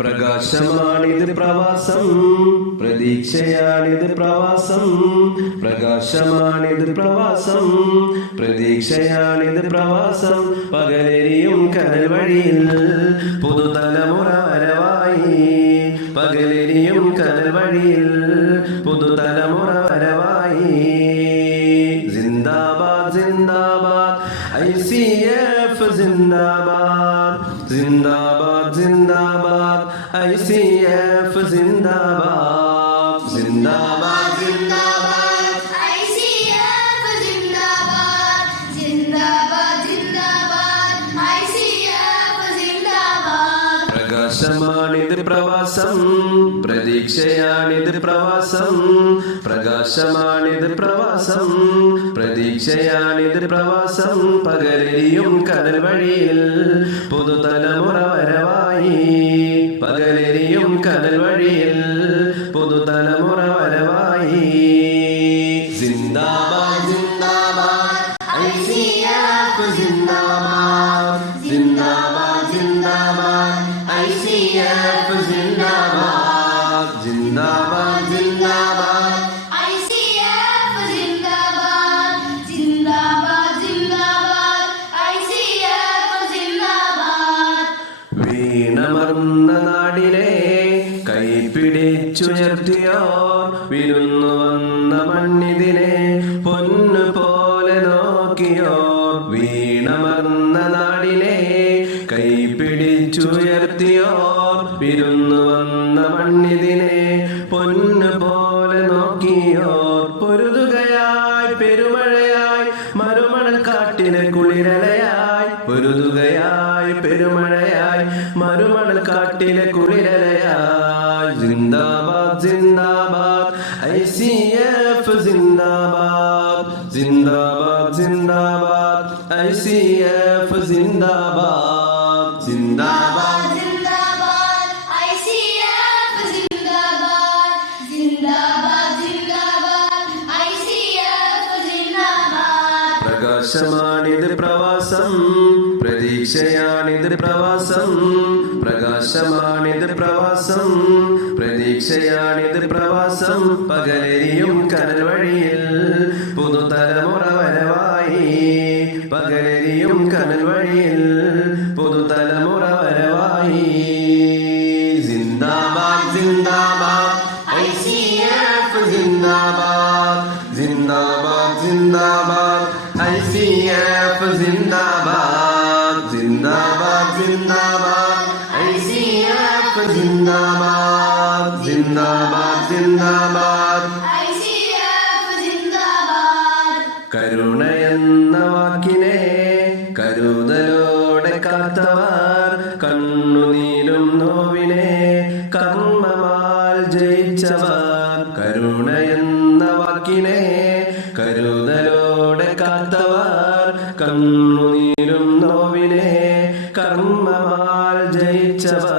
പ്രകാശമാണിത് പ്രവാസം, പ്രതീക്ഷയാണിത് പ്രവാസം. പ്രകാശമാണിത് പ്രവാസം, പ്രതീക്ഷയാണിത് പ്രവാസം. പകലെരിയും കനൽ വഴിയിൽ പുതുതലമുറ വരവായി. പകലെരിയും കനൽ വഴിയിൽ പുതുതലമുറ വരവായി. സിന്ദാബാദ് സിന്ദാബാദ് ICF സിന്ദാബാദ്. സിന്ദാബാദ് സിന്ദാബാദ് ICF സിന്ദാബാദ്. സിന്ദാബാദ് സിന്ദാബാദ് ICF സിന്ദാബാദ്. സിന്ദാബാദ് സിന്ദാബാദ് ICF സിന്ദാബാദ്. പ്രകാശമാണിത് പ്രവാസം, പ്രതീക്ഷയാണിത് പ്രവാസം. പ്രകാശമാണിത് പ്രവാസം, പ്രതീക്ഷയാണിത് പ്രവാസം. പകലെരിയും കനൽ വഴിയിൽ പുതുതലമുറ വരവായി. പകലെരിയും കനൽ വഴിയിൽ പുതുതലമുറ വരവായി. സിന്ദാബാദ് സിന്ദാബാദ് ICF സിന്ദാബാദ്. സിന്ദാബാദ് സിന്ദാബാദ് ICF സിന്ദാബാദ്. സിന്ദാബാദ് സിന്ദാബാദ് ICF സിന്ദാബാദ്. സിന്ദാബാദ് സിന്ദാബാദ് ICF സിന്ദാബാദ്. വീണമർന്ന നാടിനെ കൈപിടിച്ചുയർത്തിയോർ വിരുന്നു വന്ന മണ്ണിതിനെ പൊന്നു പോലെ നോക്കിയോർ. വീണമർന്ന നാടിനെ കൈപിടിച്ചുയർത്തിയോർ വിരുന്നു വന്ന മണ്ണിതിനെ പൊന്നു പോലെ നോക്കിയോർ. പൊരുതുകയായി പെരുമഴയായി മരുമണൽ കാട്ടിലെ കുളിരലയായി. പൊരുതുകയായി പെരുമഴയായി മരുമണൽ കാട്ടിലെ കുളിരലയായി. സിന്ദാബാദ് സിന്ദാബാദ് ICF സിന്ദാബാദ്. സിന്ദാബാദ് സിന്ദാബാദ് ICF സിന്ദാബാദ്. സിന്ദാബാദ് സിന്ദാബാദ് ICF സിന്ദാബാദ്. സിന്ദാബാദ് സിന്ദാബാദ് ICF സിന്ദാബാദ്. പ്രകാശമാണിത് പ്രവാസം, പ്രതീക്ഷയാണിത് പ്രവാസം. പ്രകാശമാണിത് പ്രവാസം, പ്രതീക്ഷയാണിത് പ്രവാസം. പകലെരിയും കനൽ വഴിയിൽ പുതുതലമുറ വരവായി. പകലെരിയും കനൽ വഴിയിൽ പുതുതലമുറ വരവായി. സിന്ദാബാദ് സിന്ദാബാദ് ICF സിന്ദാബാദ്. സിന്ദാബാദ് സിന്ദാബാദ് ICF സിന്ദാബാദ്. സിന്ദാബാദ് സിന്ദാബാദ് ICF സിന്ദാബാദ്. സിന്ദാബാദ് സിന്ദാബാദ് ICF സിന്ദാബാദ്. കരുണയെന്ന വാക്കിനെ കരുതലോടെ കാത്തവർ, കണ്ണുനീരും നോവിനെ കർമ്മമാൽ ജയിച്ചവർ. കരുണയെന്ന വാക്കിനെ കരുതലോടെ കാത്തവർ, കണ്ണുനീരും നോവിനെ കർമ്മമാൽ ജയിച്ചവർ.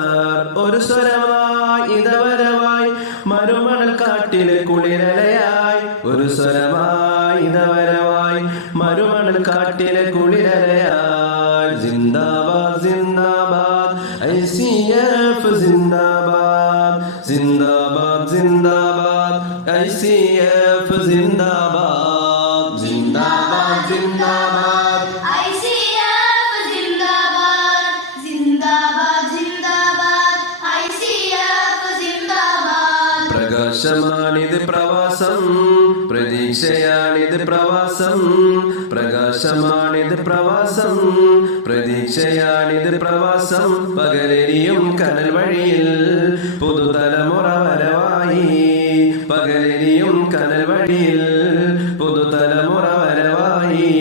ഒരു സ്വരമായി ഇതവരമായി മരുമണൽ കാട്ടിലെ കുളിരലയായി. ഒരു സ്വരമായി ഇതവരമായി മരുമണൽ കാട്ടിലെ കുളിരലയായി. സിന്ദാബാദ് സിന്ദാബാദ് ICF സിന്ദാബാദ്. സിന്ദാബാദ് സിന്ദാബാദ് ICF സിന്ദാബാദ്. സിന്ദാബാദ് സിന്ദാബാദ് ICF സിന്ദാബാദ്. സിന്ദാബാദ് സിന്ദാബാദ് ICF സിന്ദാബാദ്. പ്രകാശമാണിത് പ്രവാസം, പ്രതീക്ഷയാണിത് പ്രവാസം. പ്രകാശമാണിത് പ്രവാസം, പ്രതീക്ഷയാണിത് പ്രവാസം. പകലെരിയും കനൽ വഴിയിൽ പുതുതലമുറ വരവായി. പകലെരിയും കനൽ വഴിയിൽ പുതുതലമുറ വരവായി.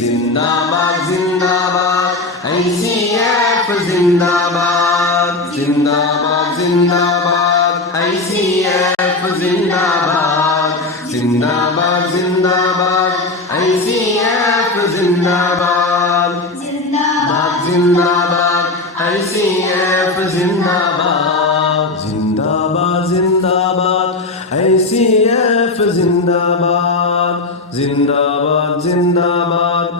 സിന്ദാബാദ് സിന്ദാബാദ് ICF സിന്ദാബാദ്. സിന്ദാബാദ് സിന്ദാബാദ് ICF സിന്ദാബാദ്. സിന്ദാബാദ് സിന്ദാബാദ് ICF സിന്ദാബാദ്. സിന്ദാബാദ് സിന്ദാബാദ് ICF സിന്ദാബാദ്. സിന്ദാബാദ് സിന്ദാബാദ് ICF സിന്ദാബാദ്. സിന്ദാബാദ് സിന്ദാബാദ്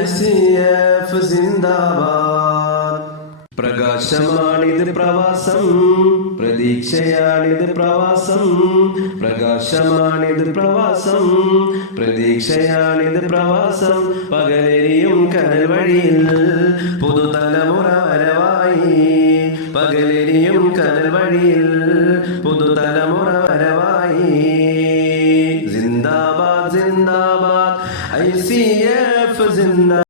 ICF സിന്ദാബാദ്. പ്രകാശമാണിത് പ്രവാസം, പ്രതീക്ഷയാണിത് പ്രവാസം. പ്രകാശമാണിത് പ്രവാസം, പ്രതീക്ഷയാണിത് പ്രവാസം. പകലെരിയും കനൽ വഴിയിൽ പുതുതലമുറ വരവായി. പകലെരിയും കനൽ വഴിയിൽ പുതുതലമുറ വരവായി. ജിന്ദാബാദ് ജിന്ദാബാദ് ICF ജിന്ദാബാദ്.